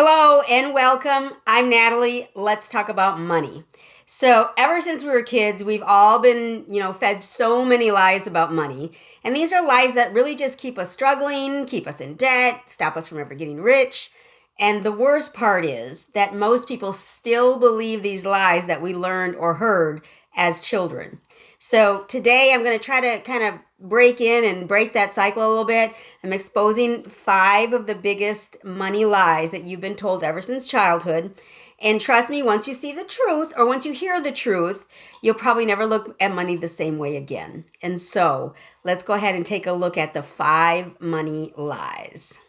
Hello and welcome. I'm Natalie. Let's talk about money. So, ever since we were kids, we've all been, fed so many lies about money. And these are lies that really just keep us struggling, keep us in debt, stop us from ever getting rich. And the worst part is that most people still believe these lies that we learned or heard as children. So today I'm going to try to kind of break in and break that cycle a little bit. I'm exposing 5 of the biggest money lies that you've been told ever since childhood. And trust me, once you see the truth or once you hear the truth, you'll probably never look at money the same way again. And so let's go ahead and take a look at the 5 money lies.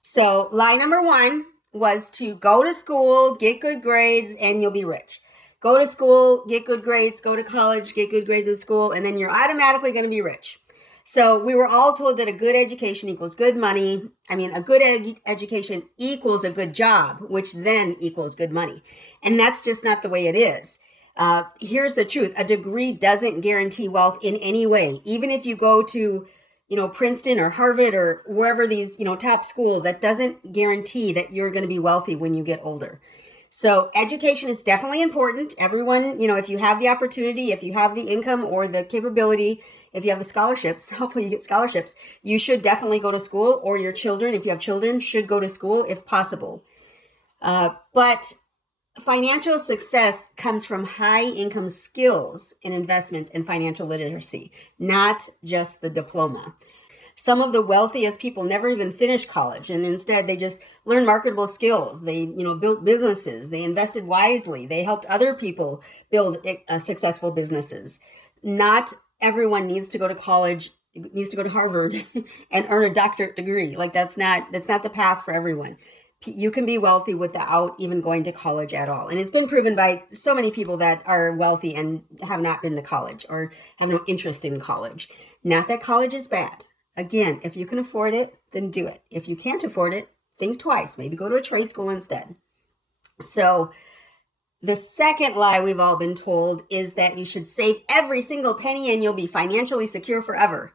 So lie number 1 was to go to school, get good grades, and you'll be rich. Go to school, get good grades, go to college, get good grades at school, and then you're automatically going to be rich. So we were all told that a good education equals good money. A good education equals a good job, which then equals good money. And that's just not the way it is. Here's the truth. A degree doesn't guarantee wealth in any way. Even if you go to, Princeton or Harvard or wherever these, top schools, that doesn't guarantee that you're going to be wealthy when you get older. So education is definitely important. Everyone, if you have the opportunity, if you have the income or the capability, if you have the scholarships, hopefully you get scholarships, you should definitely go to school, or your children, if you have children, should go to school if possible. But financial success comes from high income skills in investments and financial literacy, not just the diploma. Some of the wealthiest people never even finish college, and instead they just learn marketable skills. They, built businesses. They invested wisely. They helped other people build successful businesses. Not everyone needs to go to college, needs to go to Harvard and earn a doctorate degree. Like that's not the path for everyone. You can be wealthy without even going to college at all. And it's been proven by so many people that are wealthy and have not been to college or have no interest in college. Not that college is bad. Again, if you can afford it, then do it. If you can't afford it, think twice. Maybe go to a trade school instead. So the second lie we've all been told is that you should save every single penny and you'll be financially secure forever.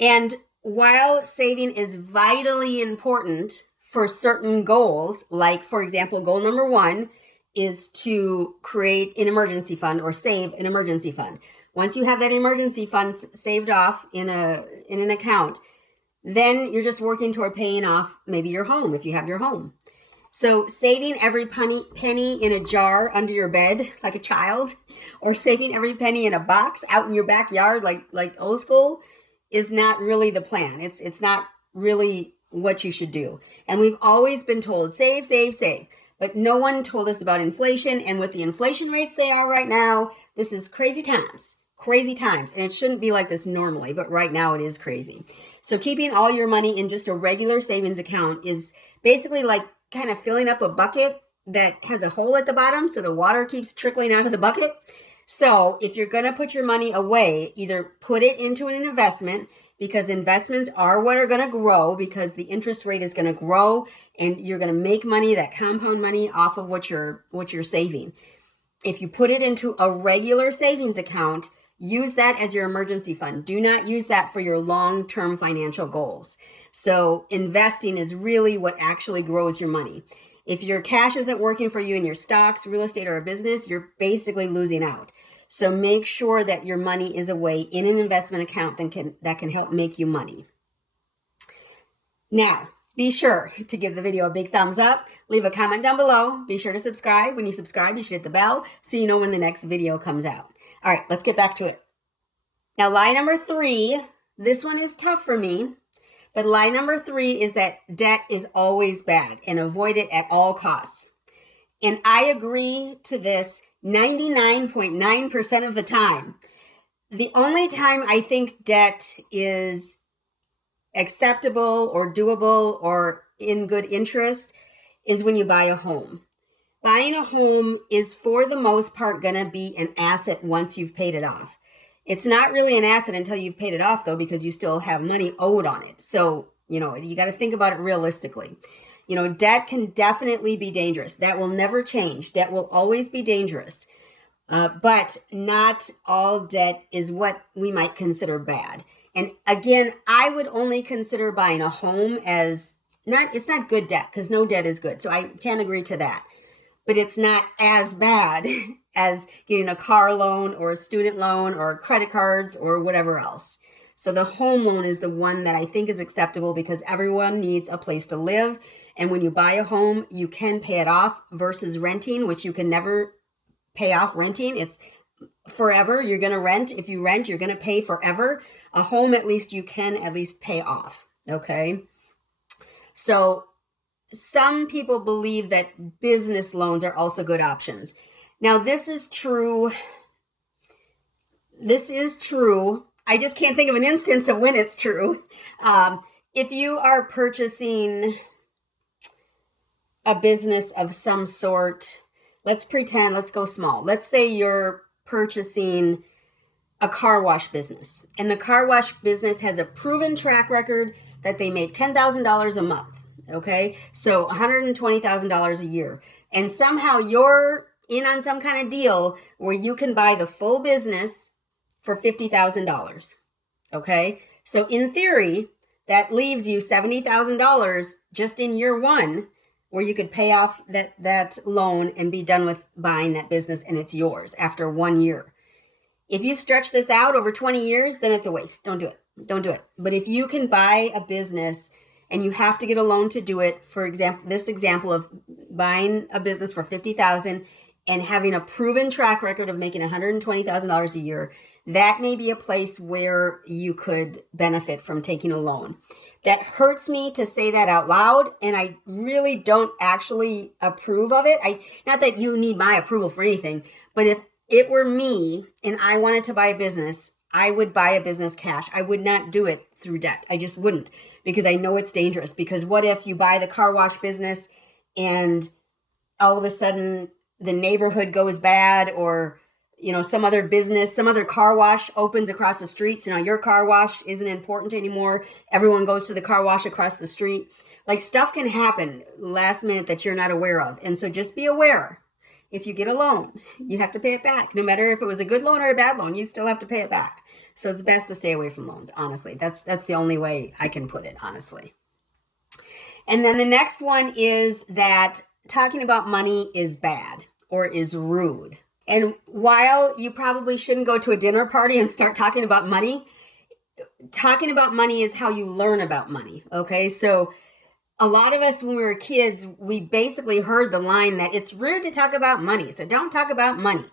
And while saving is vitally important for certain goals, like, for example, goal number 1 is to create an emergency fund or save an emergency fund. Once you have that emergency fund saved off in an account, then you're just working toward paying off maybe your home if you have your home. So saving every penny in a jar under your bed like a child, or saving every penny in a box out in your backyard like old school is not really the plan. It's not really what you should do. And we've always been told save, save, save. But no one told us about inflation, and with the inflation rates they are right now, this is crazy times. Crazy times. And it shouldn't be like this normally, but right now it is crazy. So keeping all your money in just a regular savings account is basically like kind of filling up a bucket that has a hole at the bottom so the water keeps trickling out of the bucket. So if you're going to put your money away, either put it into an investment, because investments are what are going to grow, because the interest rate is going to grow and you're going to make money, that compound money, off of what you're saving. If you put it into a regular savings account, use that as your emergency fund. Do not use that for your long-term financial goals. So investing is really what actually grows your money. If your cash isn't working for you in your stocks, real estate, or a business, you're basically losing out. So make sure that your money is away in an investment account that can help make you money. Now, be sure to give the video a big thumbs up. Leave a comment down below. Be sure to subscribe. When you subscribe, you should hit the bell so you know when the next video comes out. All right, let's get back to it. Now, lie number 3, this one is tough for me, but lie number 3 is that debt is always bad and avoid it at all costs. And I agree to this 99.9% of the time. The only time I think debt is acceptable or doable or in good interest is when you buy a home. Buying a home is for the most part going to be an asset once you've paid it off. It's not really an asset until you've paid it off, though, because you still have money owed on it. So, you got to think about it realistically. Debt can definitely be dangerous. That will never change. Debt will always be dangerous. But not all debt is what we might consider bad. And again, I would only consider buying a home as it's not good debt, because no debt is good. So I can't agree to that. But it's not as bad as getting a car loan or a student loan or credit cards or whatever else. So the home loan is the one that I think is acceptable because everyone needs a place to live. And when you buy a home, you can pay it off versus renting, which you can never pay off renting. It's forever. You're going to rent. If you rent, you're going to pay forever. A home, at least you can at least pay off. Okay. So some people believe that business loans are also good options. Now, this is true. This is true. I just can't think of an instance of when it's true. If you are purchasing a business of some sort, let's go small. Let's say you're purchasing a car wash business, and the car wash business has a proven track record that they make $10,000 a month. Okay, so $120,000 a year. And somehow you're in on some kind of deal where you can buy the full business for $50,000. Okay, so in theory, that leaves you $70,000 just in year one, where you could pay off that loan and be done with buying that business, and it's yours after 1 year. If you stretch this out over 20 years, then it's a waste. Don't do it. Don't do it. But if you can buy a business and you have to get a loan to do it, for example, this example of buying a business for $50,000 and having a proven track record of making $120,000 a year, that may be a place where you could benefit from taking a loan. That hurts me to say that out loud, and I really don't actually approve of it. Not that you need my approval for anything, but if it were me and I wanted to buy a business, I would buy a business cash. I would not do it through debt. I just wouldn't, because I know it's dangerous. Because what if you buy the car wash business and all of a sudden the neighborhood goes bad, or some other business, some other car wash opens across the street. So now your car wash isn't important anymore. Everyone goes to the car wash across the street. Like, stuff can happen last minute that you're not aware of. And so just be aware. If you get a loan, you have to pay it back. No matter if it was a good loan or a bad loan, you still have to pay it back. So it's best to stay away from loans, honestly. That's the only way I can put it, honestly. And then the next one is that talking about money is bad or is rude. And while you probably shouldn't go to a dinner party and start talking about money is how you learn about money, okay? So a lot of us, when we were kids, we basically heard the line that it's rude to talk about money, so don't talk about money.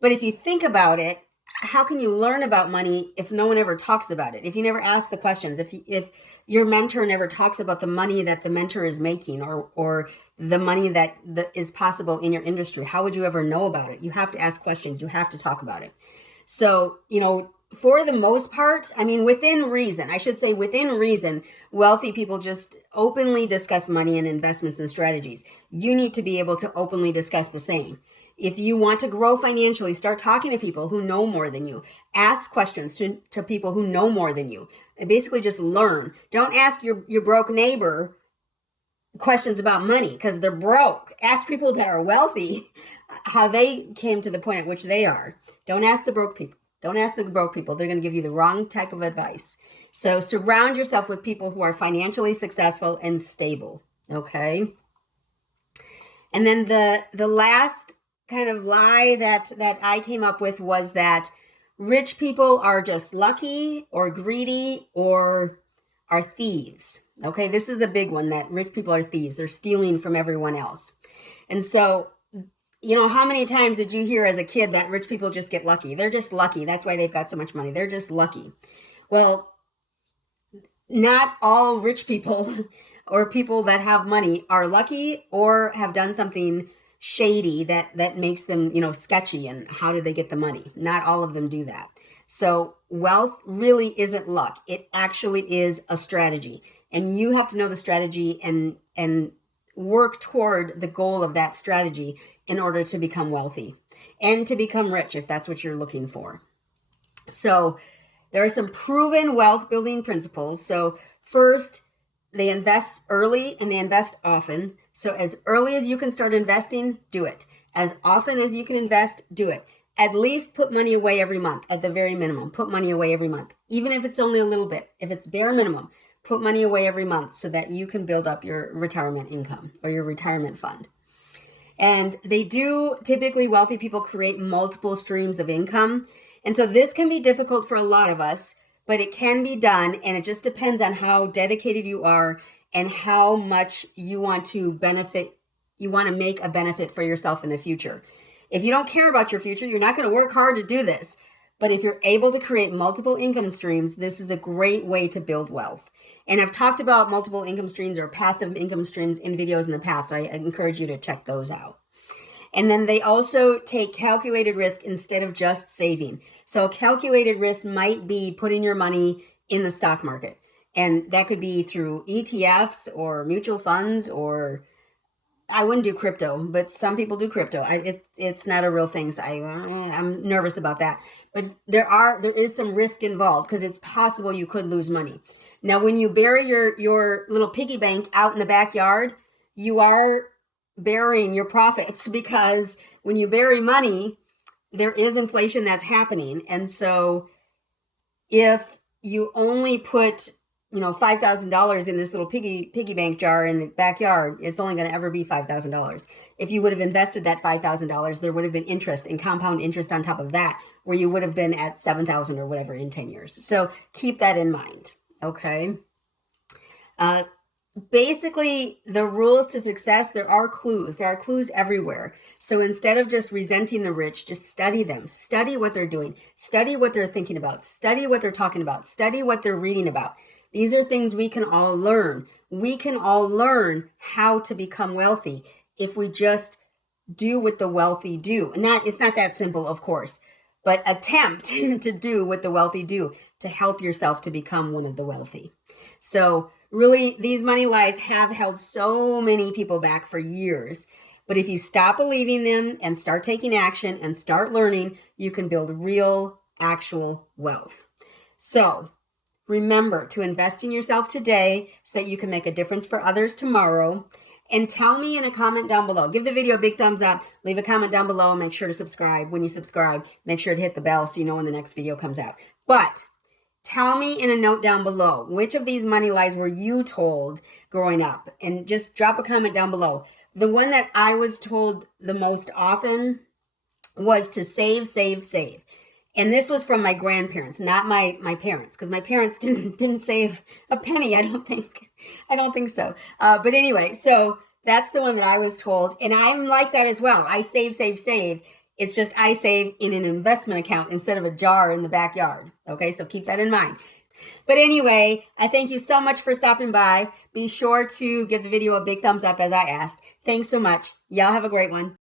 But if you think about it, how can you learn about money if no one ever talks about it? If you never ask the questions, if your mentor never talks about the money that the mentor is making, or the money that is possible in your industry, how would you ever know about it? You have to ask questions. You have to talk about it. So, for the most part, within reason, wealthy people just openly discuss money and investments and strategies. You need to be able to openly discuss the same. If you want to grow financially, start talking to people who know more than you. Ask questions to people who know more than you. And basically just learn. Don't ask your broke neighbor questions about money because they're broke. Ask people that are wealthy how they came to the point at which they are. Don't ask the broke people. Don't ask the broke people. They're going to give you the wrong type of advice. So surround yourself with people who are financially successful and stable. Okay. And then the last kind of lie that I came up with was that rich people are just lucky or greedy or are thieves. Okay, this is a big one, that rich people are thieves. They're stealing from everyone else. And so, how many times did you hear as a kid that rich people just get lucky? They're just lucky. That's why they've got so much money. They're just lucky. Well, not all rich people or people that have money are lucky or have done something shady that makes them, sketchy. And how did they get the money? Not all of them do that. So wealth really isn't luck. It actually is a strategy. And you have to know the strategy and work toward the goal of that strategy in order to become wealthy and to become rich, if that's what you're looking for. So there are some proven wealth building principles. So first, they invest early and they invest often. So as early as you can start investing, do it. As often as you can invest, do it. At least put money away every month. At the very minimum, put money away every month. Even if it's only a little bit. If it's bare minimum, Put money away every month so that you can build up your retirement income or your retirement fund. And they do, typically wealthy people create multiple streams of income. And so this can be difficult for a lot of us, but it can be done. And it just depends on how dedicated you are and how much you want to benefit. You want to make a benefit for yourself in the future. If you don't care about your future, you're not going to work hard to do this. But if you're able to create multiple income streams, this is a great way to build wealth. And I've talked about multiple income streams or passive income streams in videos in the past, so I encourage you to check those out. And then they also take calculated risk instead of just saving. So calculated risk might be putting your money in the stock market. And that could be through ETFs or mutual funds, or I wouldn't do crypto, but some people do crypto. It's not a real thing, so I'm nervous about that. But there is some risk involved because it's possible you could lose money. Now, when you bury your little piggy bank out in the backyard, you are burying your profits, because when you bury money, there is inflation that's happening. And so if you only put $5,000 in this little piggy bank jar in the backyard, it's only going to ever be $5,000. If you would have invested that $5,000, there would have been interest and compound interest on top of that, where you would have been at $7,000 or whatever in 10 years. So keep that in mind. Okay. Basically, the rules to success, there are clues. There are clues everywhere. So instead of just resenting the rich, just study them. Study what they're doing. Study what they're thinking about. Study what they're talking about. Study what they're reading about. These are things we can all learn. We can all learn how to become wealthy if we just do what the wealthy do. It's not that simple, of course, but attempt to do what the wealthy do to help yourself to become one of the wealthy. So really, these money lies have held so many people back for years. But if you stop believing them and start taking action and start learning, you can build real, actual wealth. So remember to invest in yourself today so that you can make a difference for others tomorrow. And tell me in a comment down below. Give the video a big thumbs up. Leave a comment down below. Make sure to subscribe. When you subscribe, make sure to hit the bell so you know when the next video comes out. But tell me in a note down below, which of these money lies were you told growing up? And just drop a comment down below. The one that I was told the most often was to save, save, save. And this was from my grandparents, not my parents, because my parents didn't save a penny, I don't think so. But anyway, so that's the one that I was told. And I'm like that as well. I save, save, save. It's just I save in an investment account instead of a jar in the backyard. Okay, so keep that in mind. But anyway, I thank you so much for stopping by. Be sure to give the video a big thumbs up as I asked. Thanks so much. Y'all have a great one.